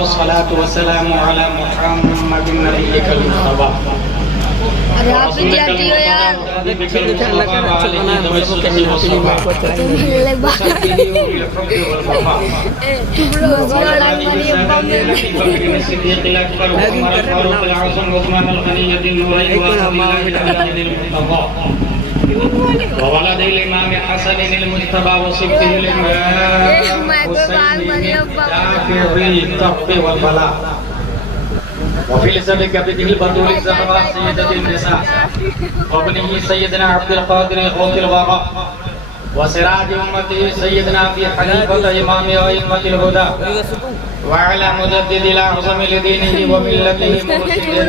والصلاة والسلام على محمد نبيك المصطفى ارے آپ بھی جاتی ہو یار وولد الإمام حسن المجتبى وصفته الإمام حسين دافع الطب والبلاء وفي لسان كبده البطول الزهراء سيدة النساء وابنه سيدنا عبد القادر غوث الوغى وسراج أمته سيدنا أبي حنيفة إمام أئمة الهدى وعلى مجدد الأعظم لدينه وملته مرشد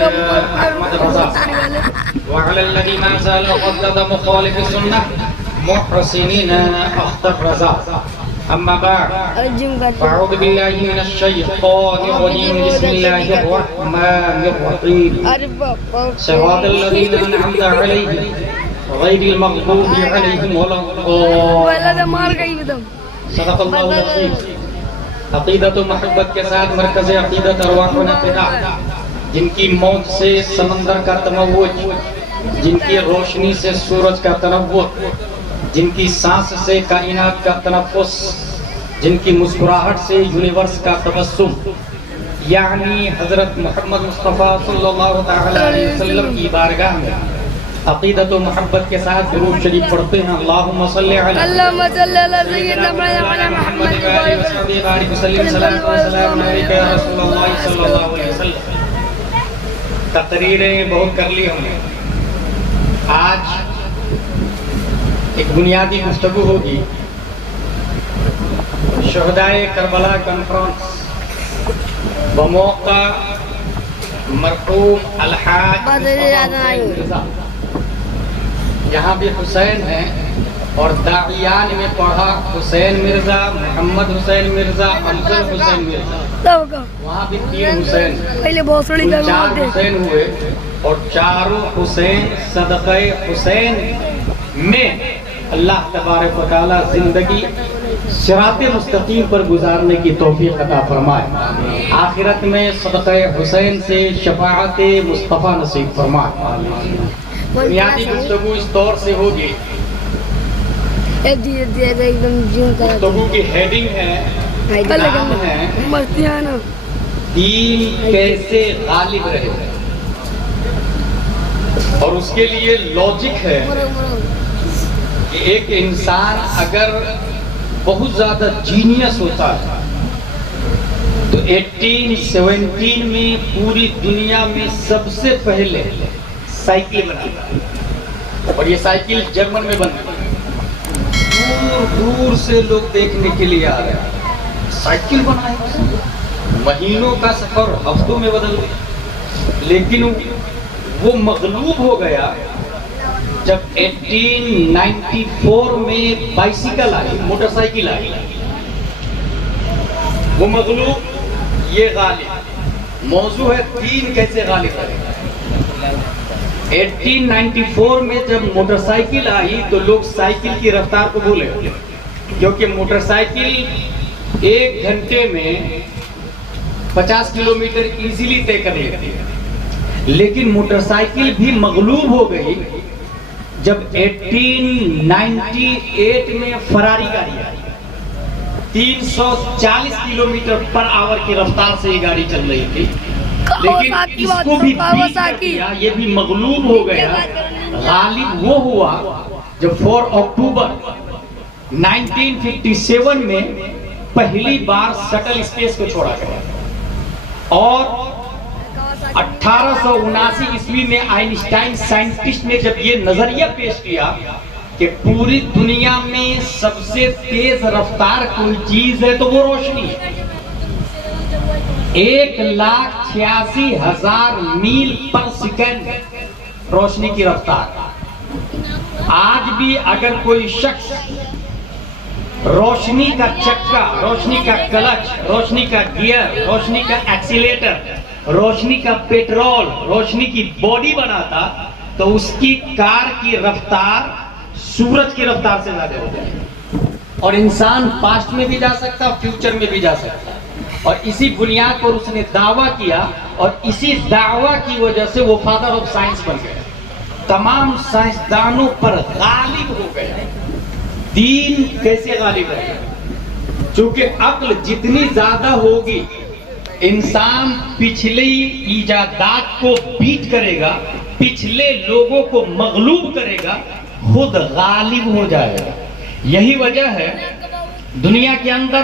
أحمد رضا وعلى الذي ما زال مقدد مخالف السنة محسنين أخطر رضا أما بعد فأعوذ بالله من الشيطان الرجيم بسم الله الرحمن الرحيم صراط الذين أنعمت عليهم غير المغضوب عليهم ولا الضالين صدق الله العظيم عقیدت و محبت کے ساتھ مرکز عقیدت ارواحنا فدا جن کی موت سے سمندر کا تموج، جن کی روشنی سے سورج کا تنور، جن کی سانس سے کائنات کا تنفس، جن کی مسکراہٹ سے یونیورس کا تبسم، یعنی حضرت محمد مصطفیٰ صلی اللہ علیہ وسلم کی بارگاہ میں عقیدت و محبت کے ساتھ درود شریف پڑھتے ہیں۔ اللہم صلی علی سیدنا محمد وعلی وسلم سلام و سلام علیکہ یا رسول اللہ صلی اللہ علیہ وسلم۔ تقریریں بہت کر لی ہم نے، آج ایک بنیادی گفتگو ہوگی شہدائے کربلا کانفرنس بموقع مرحوم الحاج مرزا۔ یہاں بھی حسین ہیں اور داعیان میں پڑھا حسین مرزا، محمد حسین مرزا، افضل حسین مرزا، وہاں بھی 3 حسین، 4 حسین ہوئے اور چاروں حسین صدقہ حسین میں اللہ تبارک و تعالی زندگی صراط مستقیم پر گزارنے کی توفیق عطا فرمائے، آخرت میں صدقہ حسین سے شفاعت مصطفیٰ نصیب فرمائے۔ بنیادی گفتگو اس طور سے ہوگی، گفتگو کی ہیڈنگ ہے، نام ہے دین کیسے غالب رہے، اور اس کے لیے لاجک ہے کہ ایک انسان اگر بہت زیادہ جینیس ہوتا ہے تو 1817 میں پوری دنیا میں سب سے پہلے سائیکل بنا، اور یہ سائیکل جرمن میں بنی، دور دور سے لوگ دیکھنے کے لیے آ رہے ہیں۔ سائیکل بنائے، مہینوں کا سفر ہفتوں میں بدل گیا، لیکن وہ مغلوب ہو گیا جب 1894 میں بائسیکل آئی، موٹر سائیکل آئی۔ وہ مغلوب، یہ غالب۔ موضوع ہے دین کیسے غالب رہے۔ 1894 میں جب موٹر سائیکل آئی تو لوگ سائیکل کی رفتار کو بھولے، کیونکہ موٹر سائیکل 1 گھنٹے میں 50 کلومیٹر ایزیلی طے کر لیتی ہے، لیکن موٹر سائیکل بھی مغلوب ہو گئی جب 1898 میں فراری گاڑی آئی۔ 340 کلومیٹر پر آور کی رفتار سے یہ گاڑی چل رہی تھی، لیکن اس کو بھی یہ بھی مغلوب ہو گیا۔ غالب وہ ہوا جب 4 اکتوبر 1957 میں پہلی بار شٹل اسپیس کو چھوڑا گیا، اور 1879 عیسوی میں آئنسٹائن سائنٹسٹ نے جب یہ نظریہ پیش کیا کہ پوری دنیا میں سب سے تیز رفتار کوئی چیز ہے تو وہ روشنی ہے۔ 1,86,000 میل پر سیکنڈ روشنی کی رفتار۔ آج بھی اگر کوئی شخص روشنی کا چکا، روشنی کا کلچ، روشنی کا گیئر، روشنی کا ایکسیلیٹر، روشنی کا پیٹرول، روشنی کی باڈی بناتا تو اس کی کار کی رفتار سورج کی رفتار سے زیادہ ہو جائے، اور انسان پاسٹ میں بھی جا سکتا، فیوچر میں بھی جا سکتا۔ اور اسی بنیاد پر اس نے دعویٰ کیا اور اسی دعویٰ کی وجہ سے وہ فادر آف سائنس بن گئے، تمام سائنسدانوں پر غالب ہو گئے۔ دین کیسے غالب ہے؟ چونکہ عقل جتنی زیادہ ہوگی انسان پچھلی ایجادات کو بیٹ کرے گا، پچھلے لوگوں کو مغلوب کرے گا، خود غالب ہو جائے گا۔ یہی وجہ ہے دنیا کے اندر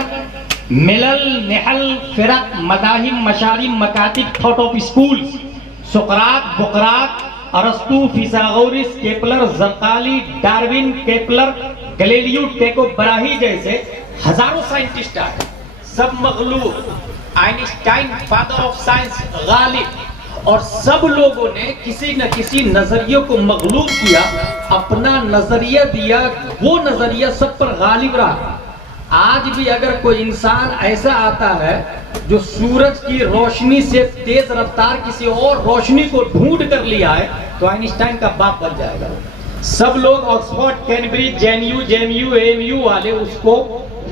ملل، نحل، فرق، مذاہب، مشارب، مکاتب، تھاٹ آف اسکول، سقراط، بقراط، ارسطو، فیثاغورس، کیپلر، زرقالی، ڈارون، کیپلر، گلیلیو، ٹیکو براہی جیسے ہزاروں سائنٹسٹ آئے، سب مغلوب۔ آئنسٹائن فادر آف سائنس غالب، اور سب لوگوں نے کسی نہ کسی نظریے کو مغلوب کیا، اپنا نظریہ دیا، وہ نظریہ سب پر غالب رہا۔ آج بھی اگر کوئی انسان ایسا آتا ہے جو سورج کی روشنی سے تیز رفتار کسی اور روشنی کو ڈھونڈ کر لیا ہے تو آئنسٹائن کا باپ بن جائے گا۔ سب لوگ آکسفورڈ، کیمبرج، جے این یو اے ایم یو والے اس کو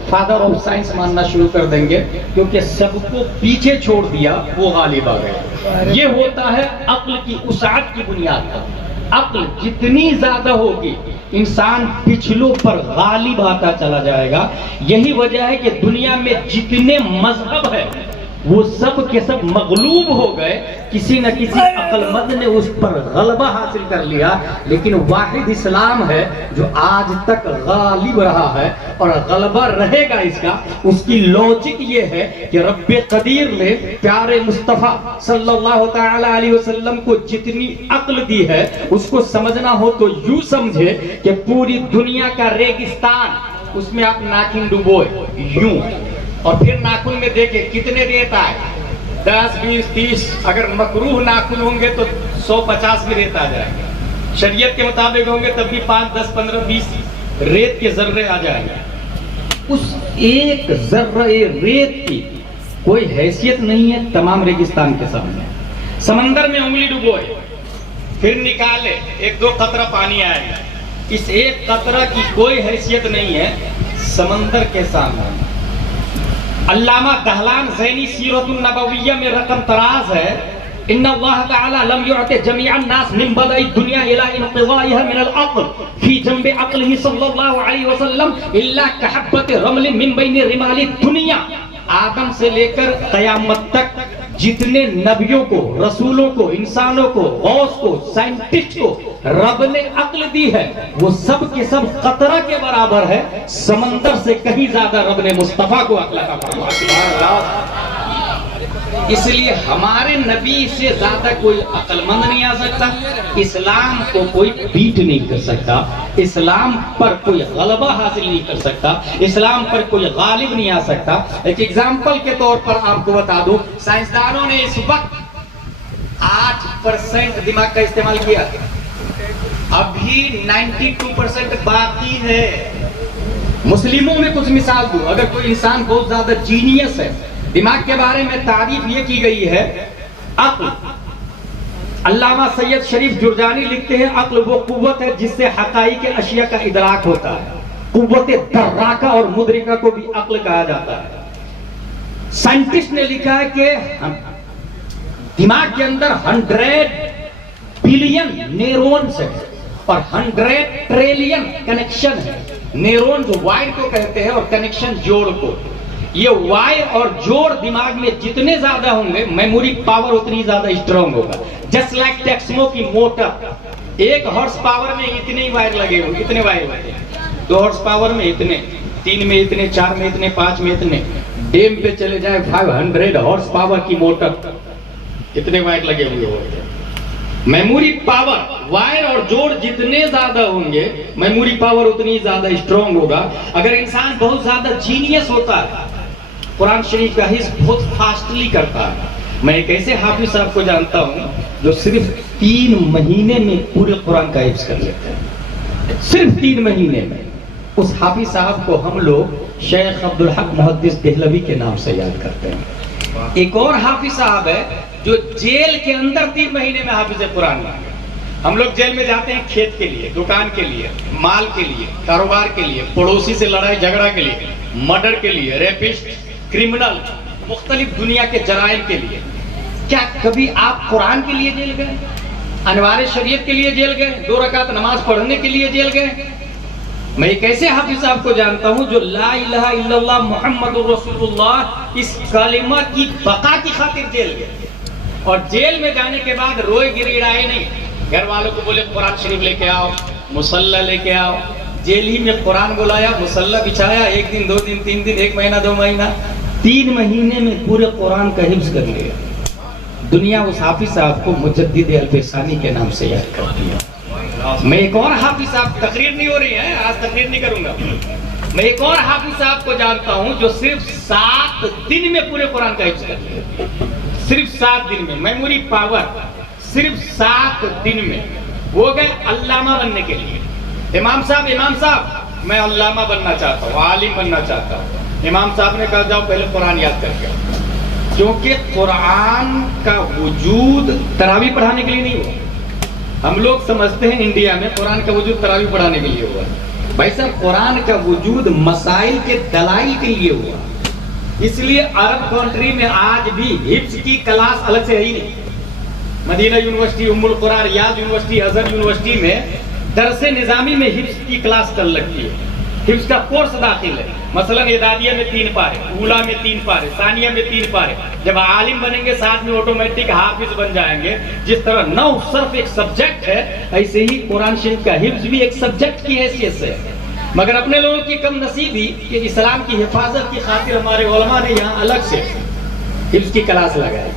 فادر آف سائنس ماننا شروع کر دیں گے، کیونکہ سب کو پیچھے چھوڑ دیا، وہ غالب آ گئے۔ یہ ہوتا ہے عقل کی وسعت کی بنیاد پر۔ عقل جتنی زیادہ ہوگی انسان پچھلوں پر غالب آتا چلا جائے گا۔ یہی وجہ ہے کہ دنیا میں جتنے مذہب ہیں وہ سب کے سب مغلوب ہو گئے، کسی نہ کسی عقل مند نے اس پر غلبہ حاصل کر لیا، لیکن واحد اسلام ہے جو آج تک غالب رہا ہے اور غلبہ رہے گا اس کا۔ اس کی لوجک یہ ہے کہ رب قدیر نے پیارے مصطفیٰ صلی اللہ تعالی علیہ وسلم کو جتنی عقل دی ہے اس کو سمجھنا ہو تو یوں سمجھے کہ پوری دنیا کا ریگستان، اس میں آپ ناخن ڈبوئے یوں، اور پھر ناخن میں دیکھیں کتنے ریت آئے، 10 20 30، اگر مکروہ ناخن ہوں گے تو 150 بھی ریت آ جائیں گے، شریعت کے مطابق ہوں گے تب بھی 5 10 15 20 ریت کے ذرے آ جائیں گے۔ اس ایک ذرہ ریت کی کوئی حیثیت نہیں ہے تمام ریگستان کے سامنے۔ سمندر میں انگلی ڈبوئے پھر نکالے، 1-2 قطرہ پانی آئے گا، اس ایک قطرہ کی کوئی حیثیت نہیں ہے سمندر کے سامنے۔ علامہ دہلان ذیلی سیرت النبویہ میں رقم تراز ہے، ان اللہ تعالی لم یعط جمیع الناس من بدء الدنیا الى انقضائها من العقل فی جنب عقله صلی اللہ علیہ وسلم الا کحبۃ رمل من بین رمال الدنیا۔ آدم سے لے کر قیامت تک جتنے نبیوں کو، رسولوں کو، انسانوں کو، غوث کو، سائنٹسٹ کو رب نے عقل دی ہے وہ سب کے سب قطرہ کے برابر ہے، سمندر سے کہیں زیادہ رب نے مصطفیٰ کو عقل عطا فرمایا۔ اس لیے ہمارے نبی سے زیادہ کوئی عقل مند نہیں آ سکتا، اسلام کو کوئی بیٹ نہیں کر سکتا، اسلام پر کوئی غلبہ حاصل نہیں کر سکتا، اسلام پر کوئی غالب نہیں آ سکتا۔ ایک ایگزامپل کے طور پر آپ کو بتا دوں، سائنسدانوں نے اس وقت 8% دماغ کا استعمال کیا، ابھی 92% باقی ہے۔ مسلموں میں کچھ مثال دوں، اگر کوئی انسان بہت زیادہ جینیس ہے، دماغ کے بارے میں تعریف یہ کی گئی ہے عقل۔ علامہ سید شریف جرجانی لکھتے ہیں عقل وہ قوت ہے جس سے حقائق اشیاء کا ادراک ہوتا ہے، قوت دراکہ اور مدرکہ کو بھی عقل کہا جاتا ہے۔ سائنٹسٹ نے لکھا ہے کہ دماغ کے اندر 100 بلین نیورونز ہیں اور 100 ٹریلین کنیکشن ہے۔ نیورون جو وائر کو کہتے ہیں اور کنیکشن جوڑ کو، یہ وائر اور جوڑ دماغ میں جتنے زیادہ ہوں گے میموری پاور اتنی زیادہ اسٹرانگ ہوگا۔ جسٹ لائک ٹیکسمو کی موٹر، 1 ہارس پاور میں اتنے ہی وائر لگے ہوئے، اتنے وائر لگے، 2 ہارس پاور میں اتنے، 3 میں اتنے، 4 میں اتنے، 5 میں اتنے۔ ڈیم پہ چلے جائے 500 ہارس پاور کی موٹر، اتنے وائر لگے ہوئے ہوتے ہیں۔ میموری پاور، وائر اور جوڑ جتنے زیادہ ہوں گے میموری پاور اتنی زیادہ اسٹرانگ ہوگا۔ اگر انسان بہت زیادہ جینیس ہوتا ہے، قرآن شریف کا حفظ بہت فاسٹلی کرتا ہے۔ میں ایک ایسے حافظ صاحب کو جانتا ہوں جو صرف 3 مہینے میں پورے قرآن کا حفظ کر لیتے ہیں، صرف 3 مہینے میں۔ اس حافظ صاحب کو ہم لوگ شیخ عبدالحق محدث دہلوی کے نام سے یاد کرتے ہیں۔ ایک اور حافظ صاحب ہے جو جیل کے اندر 3 مہینے میں حافظ قرآن بن گئے۔ ہم لوگ جیل میں جاتے ہیں کھیت کے لیے، دکان کے لیے، مال کے لیے، کاروبار کے لیے، پڑوسی سے لڑائی جھگڑا کے لیے، مرڈر کے لیے، ریپسٹ، کرمنل، مختلف دنیا کے جرائم کے لیے. کیا کبھی آپ قرآن کے لیے جیل گئے؟ انوار شریعت کے لیے جیل گئے؟ 2 رکعت نماز پڑھنے کے لیے جیل گئے؟ میں ایک ایسے حافظ صاحب کو جانتا ہوں جو لا الہ الا اللہ محمد رسول اللہ اس کلمہ کی بقا کی خاطر جیل گئے، اور جیل میں جانے کے بعد روئے گری رائے نہیں. گھر والوں کو بولے قرآن شریف لے کے آؤ، مصلی لے کے آؤ. جیل ہی میں قرآن بلایا، مصلی بچھایا، 1 دن 2 دن 3 دن 1 مہینہ 2 مہینہ 3 مہینے میں پورے قرآن کا حفظ کر لیا. دنیا اس حافظ صاحب کو مجدد الفسانی کے نام سے یاد کرتی ہے. میں ایک اور حافظ صاحب، تقریر نہیں ہو رہی ہے آج، تقریر نہیں کروں گا. میں ایک اور حافظ صاحب کو جانتا ہوں جو صرف 7 دن میں پورے قرآن کا حفظ کر لیا. صرف 7 دن میں. میموری پاور صرف 7 دن میں. وہ گئے علامہ بننے کے لیے. امام صاحب میں علامہ بننا چاہتا ہوں، عالم بننا چاہتا ہوں. امام صاحب نے کہا جاؤ پہلے قرآن یاد کر کے آؤ. کیونکہ قرآن کا وجود تراویح پڑھانے کے لیے نہیں ہوا. ہم لوگ سمجھتے ہیں انڈیا میں قرآن کا وجود تراویح پڑھانے کے لیے ہوا. بھائی صاحب قرآن کا وجود مسائل کے دلائل کے لیے ہوا. اس لیے عرب کنٹری میں آج بھی حفظ کی کلاس الگ سے ہے ہی نہیں. مدینہ یونیورسٹی، ام القرآن، ریاض یونیورسٹی، ازہر یونیورسٹی میں درس نظامی میں حفظ کی کلاس چل لگتی ہے. حفظ کا کورس داخل ہے. مثلا اعدادیہ میں 3 پارے، اولا میں 3 پارے، ثانیہ میں 3 پارے. جب عالم بنیں گے ساتھ میں آٹومیٹک حافظ بن جائیں گے. جس طرح نو صرف ایک سبجیکٹ ہے، ایسے ہی قرآن شریف کا حفظ بھی ایک سبجیکٹ کی حیثیت سے ہے. مگر اپنے لوگوں کی کم نصیبی کہ اسلام کی حفاظت کی خاطر ہمارے علماء نے یہاں الگ سے حفظ کی کلاس لگائی.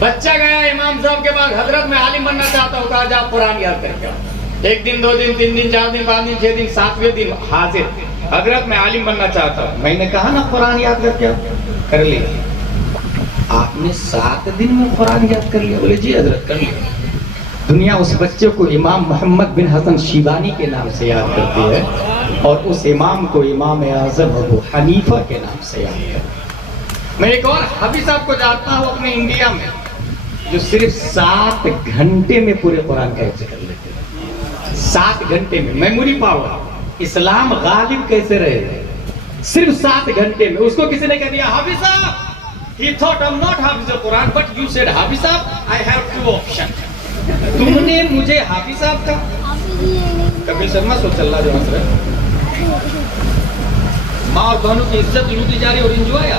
بچہ گیا امام صاحب کے بعد، حضرت میں عالم بننا چاہتا ہوں. کہا جا قرآن یاد کر کے 1 دن 2 دن 3 دن 4 دن 5 دن 6 دن 7ویں دن حاضر، حضرت میں عالم بننا چاہتا ہوں. میں نے کہا نا قرآن یاد کر کے کر لیا. آپ نے 7 دن میں قرآن یاد کر لیا؟ بولے جی حضرت کر لیا. دنیا اس بچے کو امام محمد بن حسن شیبانی کے نام سے یاد کرتی ہے، اور اس امام کو امام اعظم ابو حنیفہ کے نام سے یاد کرتی ہے. میں ایک اور حافظ صاحب کو جانتا ہوں اپنے انڈیا میں جو صرف 7 گھنٹے میں پورے قرآن کا حفظ کر لیتے ہیں. 7 گھنٹے میں. Memory power. اسلام غالب کیسے رہے؟ صرف 7 گھنٹے میں. اس کو کسی نے کہہ دیا حافظ صاحب، he thought I'm not حافظ القرآن but you said حافظ صاحب I have 2 options. تم نے مجھے حافظ صاحب کا کپل شرما سو چل رہا جو ہنس رہے. ماں اور بہنوں کی عزت لوٹی جا رہی اور انجوائے.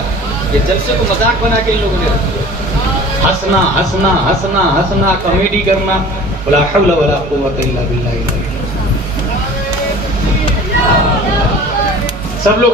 یہ جلسے کو مذاق بنا کے ان لوگوں نے ہنسنا ہنسنا ہنسنا ہنسنا کامیڈی کرنا. ولا حول ولا قوت الا باللہ. سب لوگ